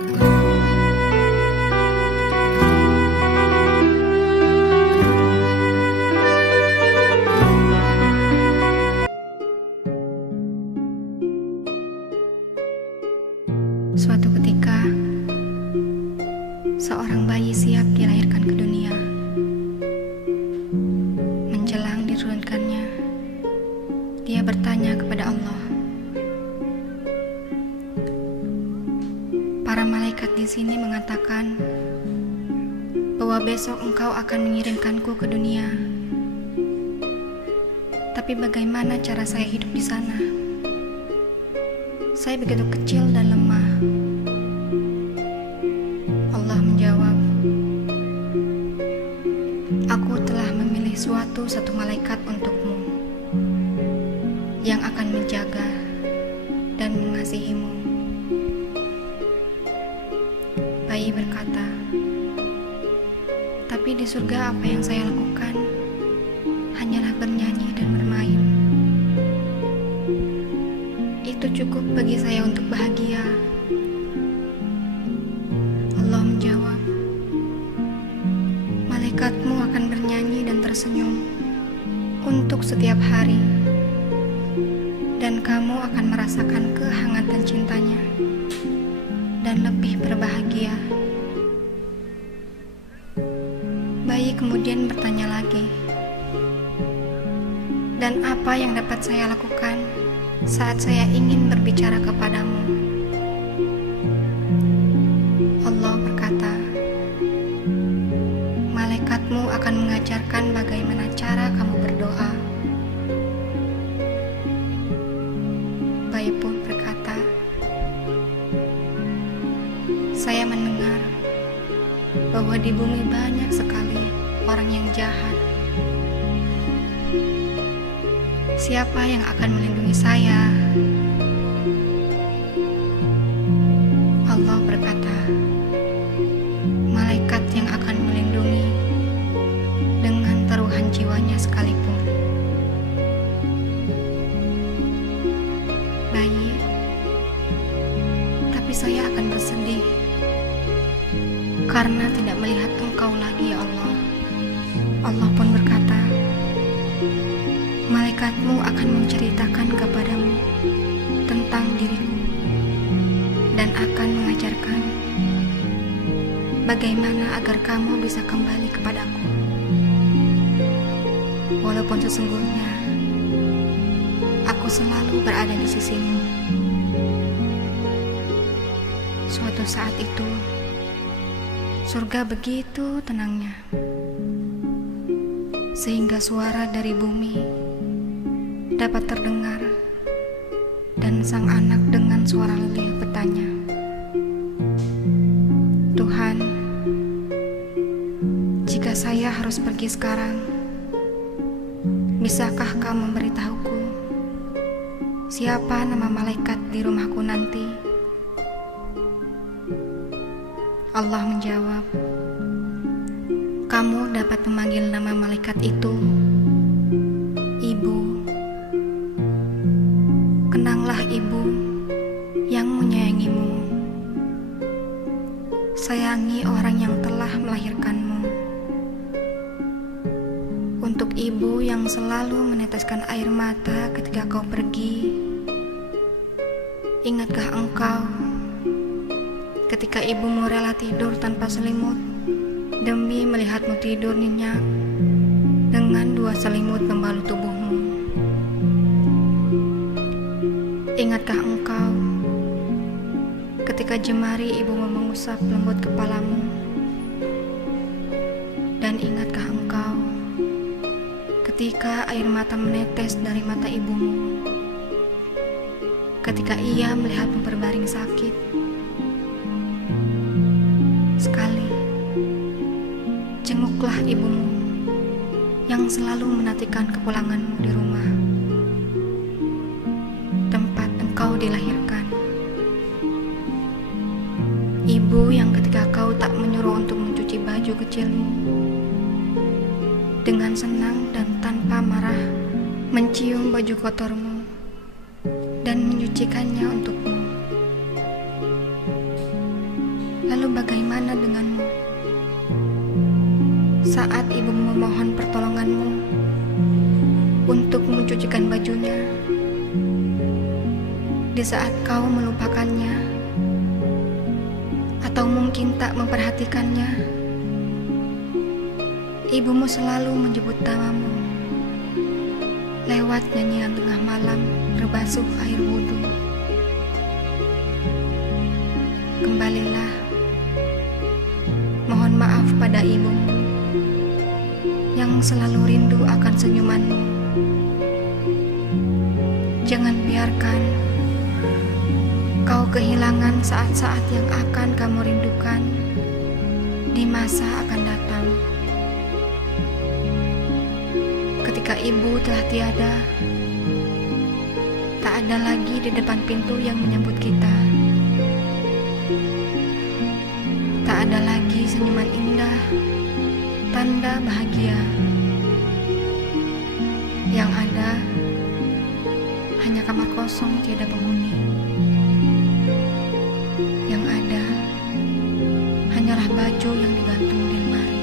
Suatu ketika, seorang bayi siap dilahirkan ke dunia. Menjelang diturunkannya, dia bertanya kepada Allah. Para malaikat di sini mengatakan bahwa besok engkau akan mengirimkanku ke dunia. Tapi bagaimana cara saya hidup di sana? Saya begitu kecil dan lemah. Allah menjawab, aku telah memilih satu malaikat untukmu yang akan menjaga dan mengasihimu. Bayi berkata, tapi di surga apa yang saya lakukan? Hanyalah bernyanyi dan bermain. Itu cukup bagi saya untuk bahagia. Allah menjawab, malaikatmu akan bernyanyi dan tersenyum untuk setiap hari, dan kamu akan merasakan kehangatan cintanya dan lebih berbahagia. Bayi kemudian bertanya lagi, dan apa yang dapat saya lakukan saat saya ingin berbicara kepadamu? Allah berkata, malaikatmu akan mengajarkan bagaimana cara kamu berdoa. Bayi pun berkata, saya mendengar bahwa di bumi banyak sekali orang yang jahat. Siapa yang akan melindungi saya? Allah berkata, malaikat yang akan melindungi dengan taruhan jiwanya sekalipun. Bayi, tapi saya akan bersedih karena tidak melihat engkau lagi, ya Allah. Allah pun berkata, malaikatmu akan menceritakan kepadamu tentang diriku dan akan mengajarkan bagaimana agar kamu bisa kembali kepadaku. Walaupun sesungguhnya aku selalu berada di sisimu. Suatu saat itu, surga begitu tenangnya, sehingga suara dari bumi dapat terdengar, dan sang anak dengan suara lirih bertanya, Tuhan, jika saya harus pergi sekarang, bisakah Kau memberitahuku siapa nama malaikat di rumahku nanti? Allah menjawab, kamu dapat memanggil nama malaikat itu Ibu. Kenanglah Ibu yang menyayangimu. Sayangi orang yang telah melahirkanmu. Untuk Ibu yang selalu meneteskan air mata ketika kau pergi, ingatkah engkau ketika ibumu rela tidur tanpa selimut demi melihatmu tidur nyenyak dengan 2 selimut membalut tubuhmu? Ingatkah engkau ketika jemari ibumu mengusap lembut kepalamu? Dan ingatkah engkau ketika air mata menetes dari mata ibumu ketika ia melihatmu berbaring sakit? Sekali, jenguklah ibumu yang selalu menantikan kepulanganmu di rumah tempat engkau dilahirkan. Ibu yang ketika kau tak menyuruh untuk mencuci baju kecilmu, dengan senang dan tanpa marah mencium baju kotormu dan menyucikannya untukmu. Lalu bagaimana denganmu? Saat ibumu memohon pertolonganmu untuk mencucikan bajunya, di saat kau melupakannya atau mungkin tak memperhatikannya, ibumu selalu menyebut namamu lewat nyanyian tengah malam berbasuh air wudhu. Kembalilah, mohon maaf pada ibumu yang selalu rindu akan senyumanmu. Jangan biarkan kau kehilangan saat-saat yang akan kamu rindukan di masa akan datang. Ketika ibu telah tiada, tak ada lagi di depan pintu yang menyambut kita. Tak ada lagi senyuman indah, tanda bahagia. Yang ada hanya kamar kosong tiada penghuni. Yang ada hanyalah baju yang digantung di lemari.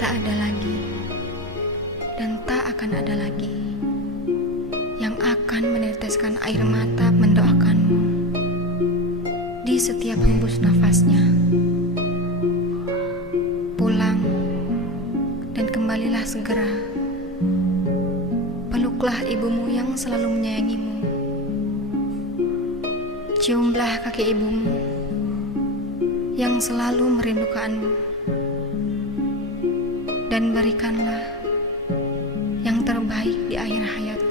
Tak ada lagi dan tak akan ada lagi yang akan meneteskan air mata mendoakanmu di setiap hembus nafasnya. Pulang dan kembalilah segera. Peluklah ibumu yang selalu menyayangimu. Ciumlah kaki ibumu yang selalu merindukanmu. Dan berikanlah yang terbaik di akhir hayatmu.